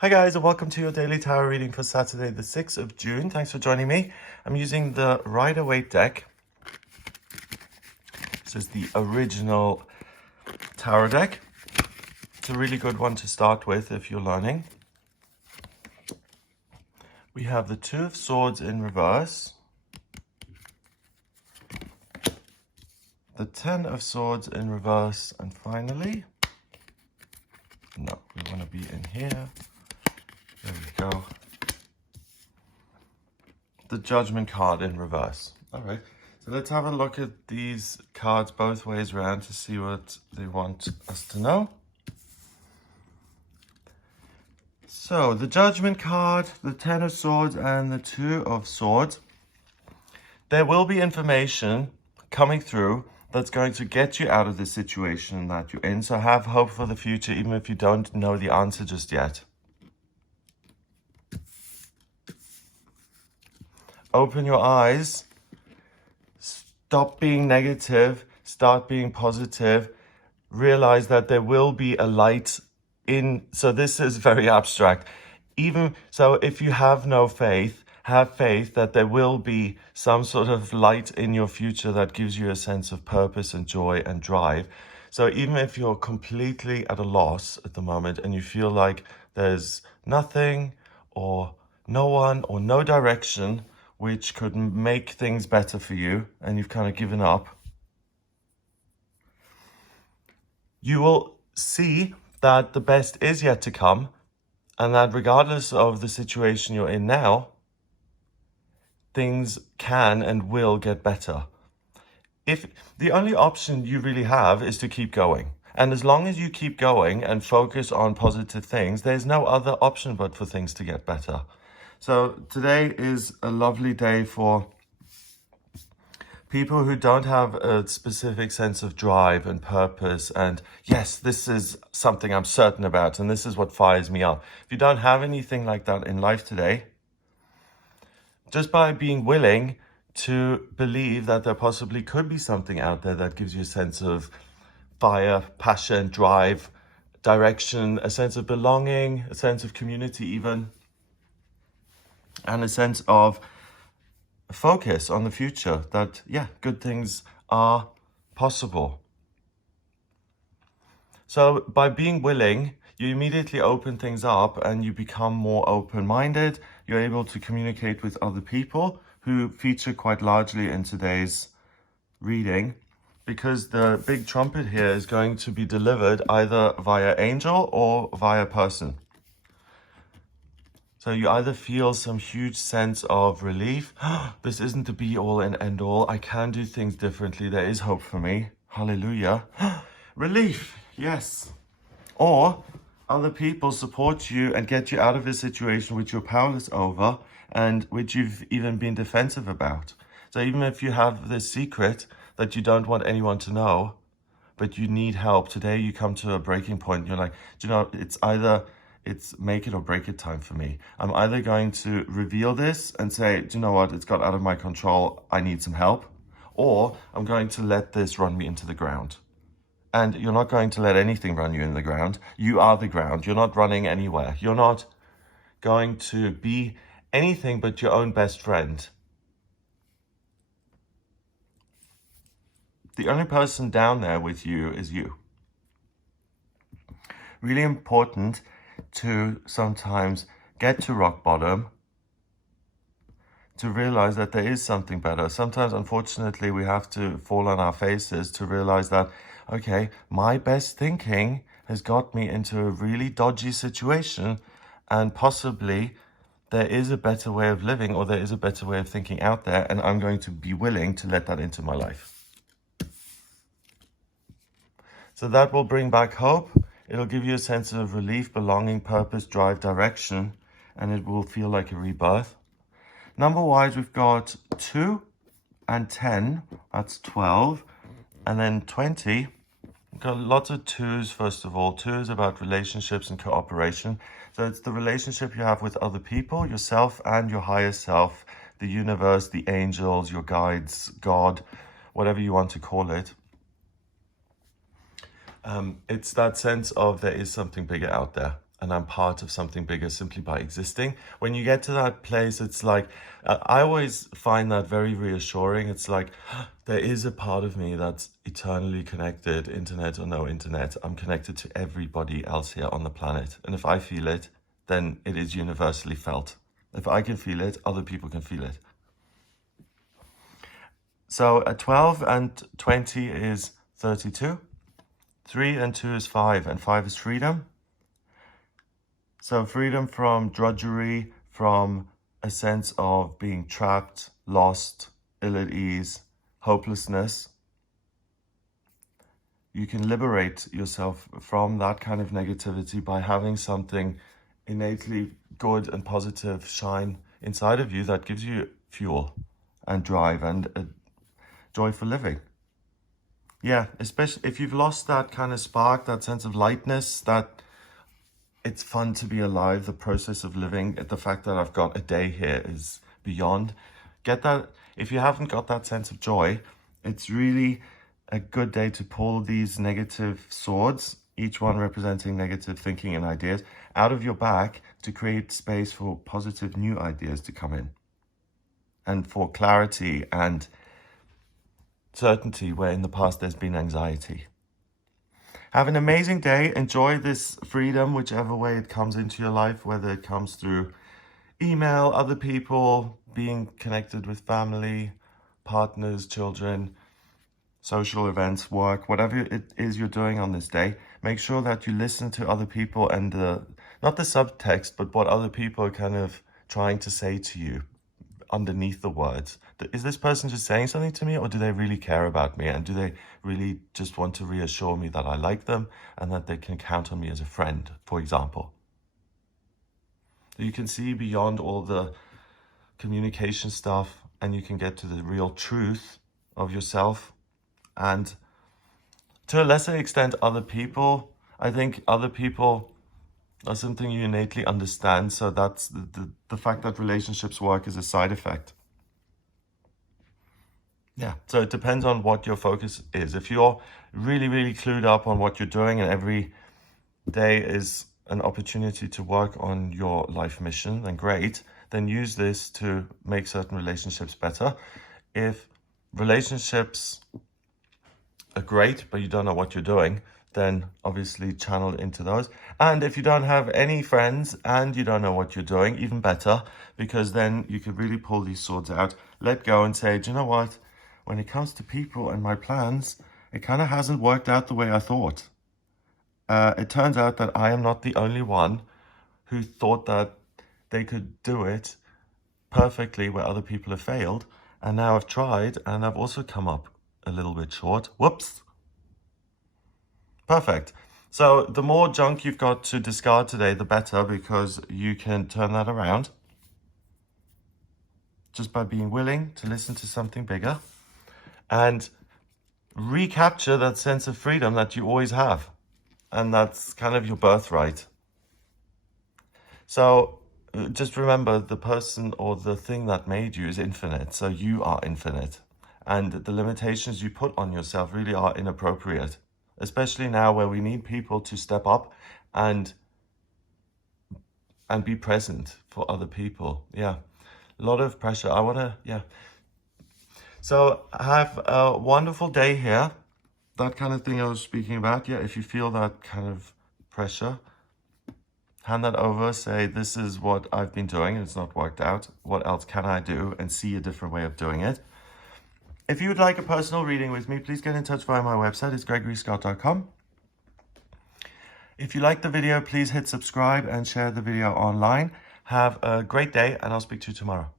Hi guys, and welcome to your daily tarot reading for Saturday the 6th of June. Thanks for joining me. I'm using the Rider-Waite deck. This is the original tarot deck. It's a really good one to start with if you're learning. We have the Two of Swords in reverse, the Ten of Swords in reverse, and finally, no, we want to be in here. There we go. The Judgment card in reverse. All right, so let's have a look at these cards both ways around to see what they want us to know. So the Judgment card, the Ten of Swords, and the Two of Swords. There will be information coming through that's going to get you out of the situation that you're in. So have hope for the future, even if you don't know the answer just yet. Open your eyes, stop being negative, start being positive, realize that there will be a light in, so this is very abstract. Even so, if you have no faith, have faith that there will be some sort of light in your future that gives you a sense of purpose and joy and drive. So even if you're completely at a loss at the moment and you feel like there's nothing or no one or no direction which could make things better for you and you've kind of given up, you will see that the best is yet to come, and that regardless of the situation you're in now, things can and will get better. If the only option you really have is to keep going, and as long as you keep going and focus on positive things, there's no other option but for things to get better. So today is a lovely day for people who don't have a specific sense of drive and purpose and, yes, this is something I'm certain about and this is what fires me up. If you don't have anything like that in life today, just by being willing to believe that there possibly could be something out there that gives you a sense of fire, passion, drive, direction, a sense of belonging, a sense of community even, and a sense of focus on the future, that, yeah, good things are possible. So by being willing, you immediately open things up and you become more open-minded. You're able to communicate with other people who feature quite largely in today's reading, because the big trumpet here is going to be delivered either via angel or via person. So you either feel some huge sense of relief. This isn't the be-all and end-all. I can do things differently. There is hope for me. Hallelujah. Relief, yes. Or other people support you and get you out of a situation which you're powerless over and which you've even been defensive about. So even if you have this secret that you don't want anyone to know, but you need help, today you come to a breaking point. You're like, do you know, it's make it or break it time for me. I'm either going to reveal this and say, do you know what, it's got out of my control, I need some help, or I'm going to let this run me into the ground. And you're not going to let anything run you in the ground. You are the ground. You're not running anywhere. You're not going to be anything but your own best friend. The only person down there with you is you. Really important to sometimes get to rock bottom, to realize that there is something better. Sometimes, unfortunately, we have to fall on our faces to realize that, okay, my best thinking has got me into a really dodgy situation, and possibly there is a better way of living or there is a better way of thinking out there, and I'm going to be willing to let that into my life. So that will bring back hope. It'll give you a sense of relief, belonging, purpose, drive, direction, and it will feel like a rebirth. Number-wise, we've got 2 and 10, that's 12, and then 20. We've got lots of 2s, first of all. 2 is about relationships and cooperation. So it's the relationship you have with other people, yourself and your higher self, the universe, the angels, your guides, God, whatever you want to call it. It's that sense of there is something bigger out there. and I'm part of something bigger simply by existing. When you get to that place, it's like, I always find that very reassuring. It's like, there is a part of me that's eternally connected, internet or no internet. I'm connected to everybody else here on the planet. And if I feel it, then it is universally felt. If I can feel it, other people can feel it. So 12 and 20 is 32. 3 and 2 is 5, and 5 is freedom. So freedom from drudgery, from a sense of being trapped, lost, ill at ease, hopelessness. You can liberate yourself from that kind of negativity by having something innately good and positive shine inside of you that gives you fuel and drive and a joy for living. Yeah, especially if you've lost that kind of spark, that sense of lightness, that it's fun to be alive, the process of living, the fact that I've got a day here is beyond. Get that. If you haven't got that sense of joy, it's really a good day to pull these negative swords, each one representing negative thinking and ideas, out of your back to create space for positive new ideas to come in. And for clarity and certainty where in the past there's been anxiety. Have an amazing day. Enjoy this freedom, whichever way it comes into your life, whether it comes through email, other people, being connected with family, partners, children, social events, work, whatever it is you're doing on this day. Make sure that you listen to other people and not the subtext, but what other people are kind of trying to say to you underneath the words. Is this person just saying something to me, or do they really care about me? And do they really just want to reassure me that I like them and that they can count on me as a friend, for example? You can see beyond all the communication stuff and you can get to the real truth of yourself. And to a lesser extent, other people. I think other people are something you innately understand. So that's the fact that relationships work is a side effect. Yeah, so it depends on what your focus is. If you're really, really clued up on what you're doing and every day is an opportunity to work on your life mission, then great. Then use this to make certain relationships better. If relationships are great, but you don't know what you're doing, then obviously channel into those. And if you don't have any friends and you don't know what you're doing, even better, because then you can really pull these swords out, let go and say, do you know what? When it comes to people and my plans, it kind of hasn't worked out the way I thought. It turns out that I am not the only one who thought that they could do it perfectly where other people have failed. And now I've tried and I've also come up a little bit short. Whoops. Perfect. So the more junk you've got to discard today, the better, because you can turn that around just by being willing to listen to something bigger and recapture that sense of freedom that you always have. And that's kind of your birthright. So just remember, the person or the thing that made you is infinite. So you are infinite. And the limitations you put on yourself really are inappropriate. Especially now where we need people to step up and be present for other people. Yeah, a lot of pressure. So have a wonderful day here. That kind of thing I was speaking about. Yeah, if you feel that kind of pressure, hand that over. Say, this is what I've been doing and it's not worked out. What else can I do? And see a different way of doing it. If you would like a personal reading with me, please get in touch via my website. It's gregoryscott.com. If you like the video, please hit subscribe and share the video online. Have a great day, and I'll speak to you tomorrow.